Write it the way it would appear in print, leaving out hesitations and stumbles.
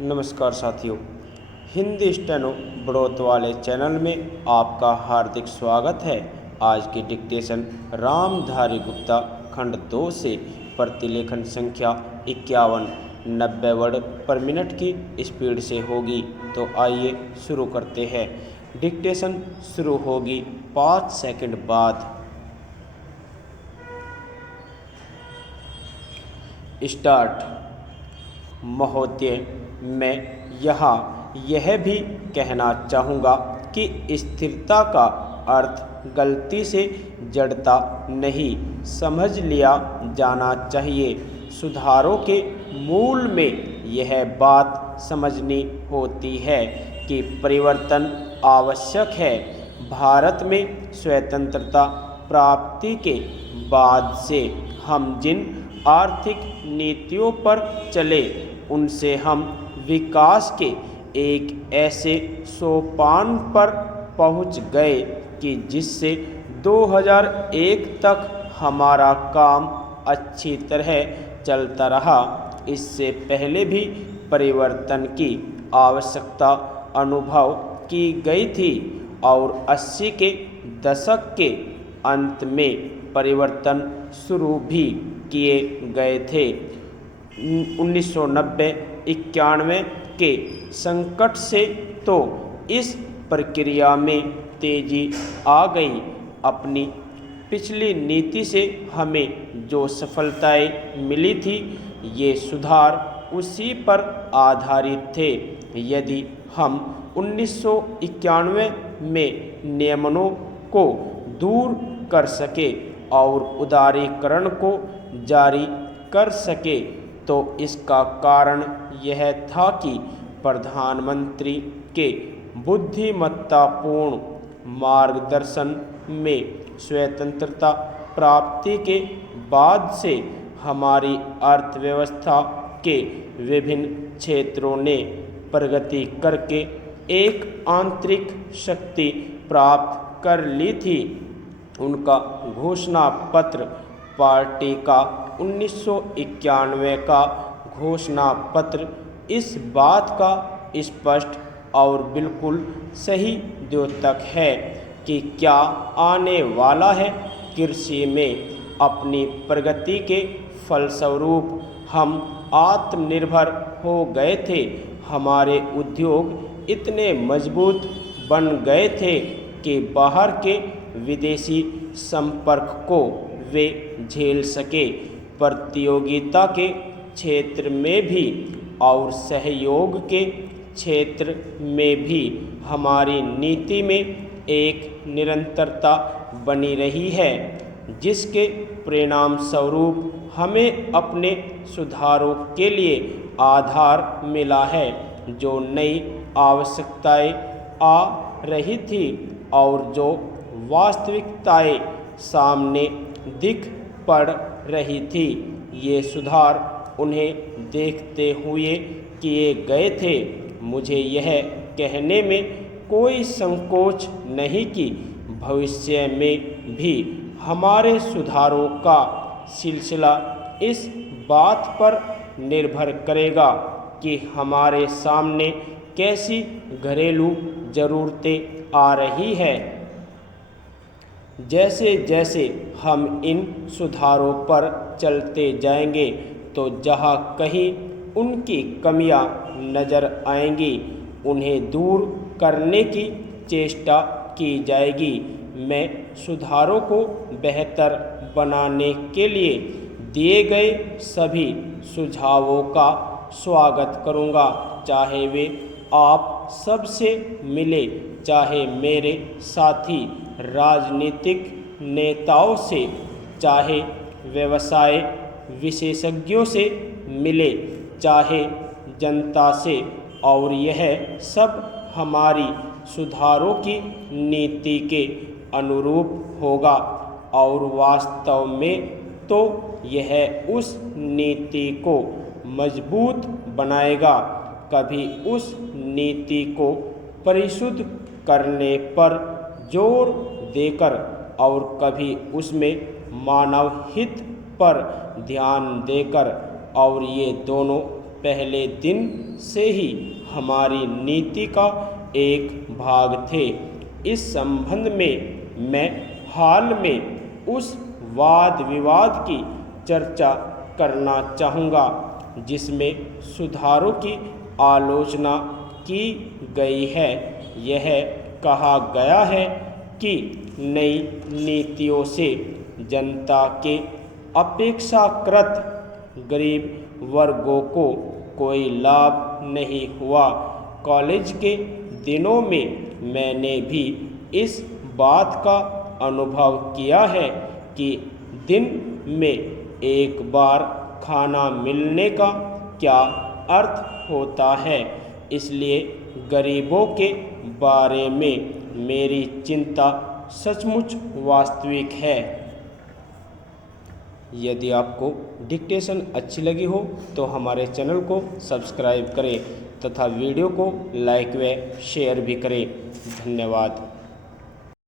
नमस्कार साथियों, हिंदी स्टेनो बढ़ोत वाले चैनल में आपका हार्दिक स्वागत है। आज की डिक्टेशन रामधारी गुप्ता खंड 2 से प्रतिलेखन संख्या 51 90 वर्ड पर मिनट की स्पीड से होगी। तो आइए शुरू करते हैं। डिक्टेशन शुरू होगी 5 सेकंड बाद। स्टार्ट। महोदय, मैं यहाँ यह भी कहना चाहूँगा कि स्थिरता का अर्थ गलती से जड़ता नहीं समझ लिया जाना चाहिए। सुधारों के मूल में यह बात समझनी होती है कि परिवर्तन आवश्यक है। भारत में स्वतंत्रता प्राप्ति के बाद से हम जिन आर्थिक नीतियों पर चले उनसे हम विकास के एक ऐसे सोपान पर पहुंच गए कि जिससे 2001 तक हमारा काम अच्छी तरह चलता रहा। इससे पहले भी परिवर्तन की आवश्यकता अनुभव की गई थी और 80 के दशक के अंत में परिवर्तन शुरू भी किए गए थे। 1990-91 के संकट से तो इस प्रक्रिया में तेजी आ गई। अपनी पिछली नीति से हमें जो सफलताएं मिली थी, ये सुधार उसी पर आधारित थे। यदि हम 1991 में नियमों को दूर कर सके और उदारीकरण को जारी कर सके तो इसका कारण यह था कि प्रधानमंत्री के बुद्धिमत्तापूर्ण मार्गदर्शन में स्वतंत्रता प्राप्ति के बाद से हमारी अर्थव्यवस्था के विभिन्न क्षेत्रों ने प्रगति करके एक आंतरिक शक्ति प्राप्त कर ली थी। उनका घोषणा पत्र पार्टी का 1991 का घोषणा पत्र इस बात का स्पष्ट और बिल्कुल सही द्योतक है कि क्या आने वाला है। कृषि में अपनी प्रगति के फलस्वरूप हम आत्मनिर्भर हो गए थे। हमारे उद्योग इतने मजबूत बन गए थे कि बाहर के विदेशी संपर्क को वे झेल सके। प्रतियोगिता के क्षेत्र में भी और सहयोग के क्षेत्र में भी हमारी नीति में एक निरंतरता बनी रही है, जिसके परिणाम स्वरूप हमें अपने सुधारों के लिए आधार मिला है। जो नई आवश्यकताएं आ रही थी और जो वास्तविकताएं सामने दिख पड़ रही थी, ये सुधार उन्हें देखते हुए किए गए थे। मुझे यह कहने में कोई संकोच नहीं कि भविष्य में भी हमारे सुधारों का सिलसिला इस बात पर निर्भर करेगा कि हमारे सामने कैसी घरेलू ज़रूरतें आ रही है। जैसे जैसे हम इन सुधारों पर चलते जाएंगे तो जहाँ कहीं उनकी कमियां नज़र आएंगी, उन्हें दूर करने की चेष्टा की जाएगी। मैं सुधारों को बेहतर बनाने के लिए दिए गए सभी सुझावों का स्वागत करूंगा, चाहे वे आप सबसे मिले, चाहे मेरे साथी राजनीतिक नेताओं से, चाहे व्यवसाय विशेषज्ञों से मिले, चाहे जनता से। और यह सब हमारी सुधारों की नीति के अनुरूप होगा और वास्तव में तो यह उस नीति को मजबूत बनाएगा। कभी उस नीति को परिशुद्ध करने पर जोर देकर और कभी उसमें मानव हित पर ध्यान देकर, और ये दोनों पहले दिन से ही हमारी नीति का एक भाग थे। इस संबंध में मैं हाल में उस वाद विवाद की चर्चा करना चाहूँगा जिसमें सुधारों की आलोचना की गई है। यह कहा गया है कि नई नीतियों से जनता के अपेक्षाकृत गरीब वर्गों को कोई लाभ नहीं हुआ। कॉलेज के दिनों में मैंने भी इस बात का अनुभव किया है कि दिन में एक बार खाना मिलने का क्या अर्थ होता है। इसलिए गरीबों के बारे में मेरी चिंता सचमुच वास्तविक है। यदि आपको डिक्टेशन अच्छी लगी हो तो हमारे चैनल को सब्सक्राइब करें तथा वीडियो को लाइक व शेयर भी करें। धन्यवाद।